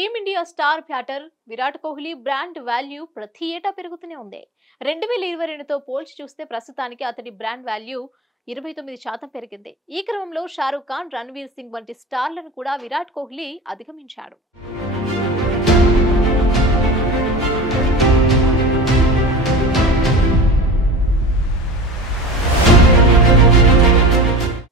Team India star batter Virat Kohli brand value ప్రతి ఏటా పెరుగుతూనే ఉంది. 2022తో పోల్చి చూస్తే ప్రస్తుతానికి అతడి బ్రాండ్ వాల్యూ 29% పెరిగింది. ఈ క్రమంలో షారుఖ్ ఖాన్, రణ్వీర్ సింగ్ వంటి స్టార్లను కూడా విరాట్ కోహ్లీ అధిగమించాడు.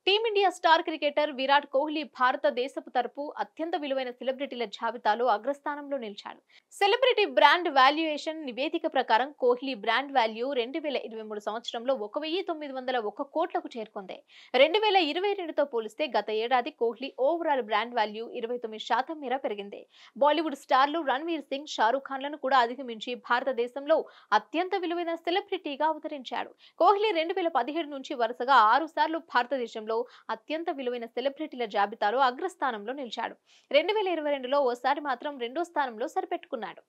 Team India star cricketer Virat Kohli భారతదేశపు తరపు అత్యంత విలువైన సెలబ్రిటీల జాబితాలో అగ్రస్థానంలో నిలిచాడు. సెలబ్రిటీ బ్రాండ్ వాల్యుయేషన్ నివేదిక ప్రకారం కోహ్లీ బ్రాండ్ వాల్యూ 2023 సంవత్సరంలో 1901 కోట్లకు చేరుకుంది. 2022తో పోలిస్తే గత ఏడాది కోహ్లీ ఓవరాల్ బ్రాండ్ వాల్యూ 29% మేర పెరిగింది. బాలీవుడ్ స్టార్లు రణ్వీర్ సింగ్, షారుఖ్ ఖాన్లను కూడా అధిగమించి భారతదేశంలో అత్యంత విలువైన సెలబ్రిటీగా అవతరించాడు. కోహ్లీ 2017 నుంచి వరుసగా 6 సార్లు భారతదేశంలో అత్యంత విలువైన సెలబ్రిటీల జాబితాలో అగ్రస్థానంలో నిలిచాడు. 2022లో ఓసారి మాత్రం 2వ స్థానంలో సరిపెట్టుకున్నాడు.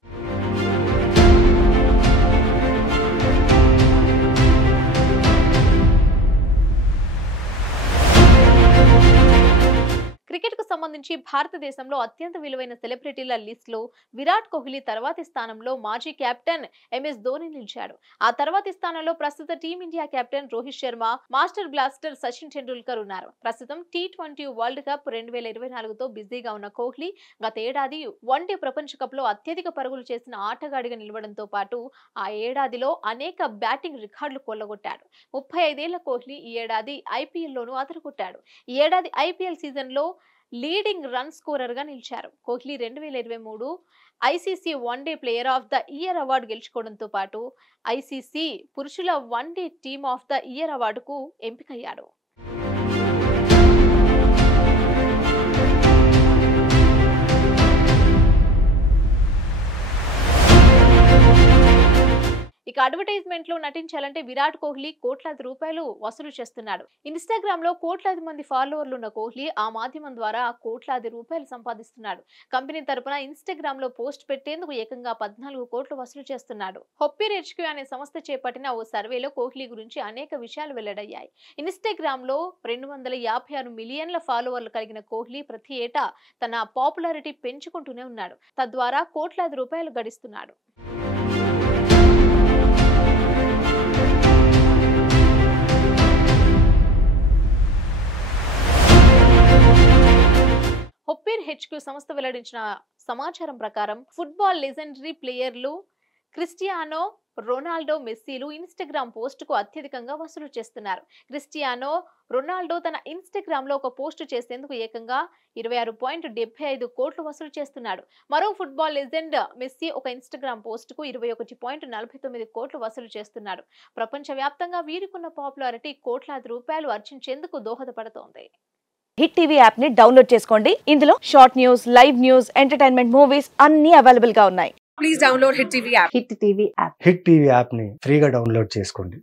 క్రికెట్ కు సంబంధించి భారతదేశంలో అత్యంత విలువైన సెలబ్రిటీల లిస్ట్ లో విరాట్ కోహ్లీ తర్వాతి స్థానంలో మాజీ కెప్టెన్ MS ధోని నిలిచాడు. ఆ తర్వాతి స్థానంలో ప్రస్తుత team India captain Rohit Sharma, master blaster Sachin Tendulkar ఉన్నారు. ప్రస్తుతం T20 వరల్డ్ కప్ 2024తో బిజీగా ఉన్న కోహ్లీ గత ఏడాది వన్డే ప్రపంచ కప్ లో అత్యధిక పరుగులు చేసిన ఆటగాడిగా నిలవడంతో పాటు ఆ ఏడాదిలో అనేక బ్యాటింగ్ రికార్డులు కొల్లగొట్టాడు. 35 ఏళ్ల కోహ్లీ ఈ ఏడాది IPL లోనూ అదరగొట్టాడు. ఈ ఏడాది IPL సీజన్ లో లీడింగ్ రన్ స్కోరర్ గా నిలిచారు. Kohli 2023 ICC one day player of the year award గెలుచుకోవడంతో పాటు ICC పురుషుల one day team of the year అవార్డుకు ఎంపికయ్యాడు. ఇక అడ్వర్టైజ్మెంట్ లో నటించాలంటే విరాట్ కోహ్లీ కోట్లాది రూపాయలు వసూలు చేస్తున్నాడు. ఇన్స్టాగ్రామ్ లో కోట్లాది మంది ఫాలోవర్లు ఉన్న కోహ్లీ ఆ మాధ్యమం ద్వారా కోట్లాది రూపాయలు సంపాదిస్తున్నాడు. కంపెనీ తరపున ఇన్స్టాగ్రామ్ లో పోస్ట్ పెట్టేందుకు ఏకంగా 14 కోట్లు వసూలు చేస్తున్నాడు. హొప్పీర్ HQ అనే సంస్థ చేపట్టిన ఓ సర్వేలో కోహ్లీ గురించి అనేక విషయాలు వెల్లడయ్యాయి. ఇన్స్టాగ్రామ్ లో 256 మిలియన్ల ఫాలోవర్లు కలిగిన కోహ్లీ ప్రతి ఏటా తన పాపులారిటీ పెంచుకుంటూనే ఉన్నాడు. తద్వారా కోట్లాది రూపాయలు గడిస్తున్నాడు. హొప్పీర్ HQ సంస్థ వెల్లడించిన సమాచారం ప్రకారం ఫుట్బాల్ లెజెండరీ ప్లేయర్లు క్రిస్టియానో రొనాల్డో, మెస్సీలు ఇన్స్టాగ్రామ్ పోస్ట్ కు అత్యధికంగా వసూలు చేస్తున్నారు. క్రిస్టియానో రొనాల్డో తన ఇన్స్టాగ్రామ్ లో ఒక పోస్ట్ చేసేందుకు ఏకంగా 26.75 కోట్లు వసూలు చేస్తున్నాడు. మరో ఫుట్బాల్ లెజెండ్ మెస్సీ ఒక ఇన్స్టాగ్రామ్ పోస్ట్ కు 21.49 కోట్లు వసూలు చేస్తున్నాడు. ప్రపంచవ్యాప్తంగా వీరికున్న పాపులారిటీ కోట్లాది రూపాయలు ఆర్జించేందుకు దోహదపడుతోంది. హిట్ టీవీ యాప్ ని డౌన్లోడ్ చేసుకోండి. ఇందులో short news, live news, entertainment movies అన్ని అవైలబుల్ గా ఉన్నాయి. Please download hit TV app. Hit TV app ని ఫ్రీగా డౌన్లోడ్ చేసుకోండి.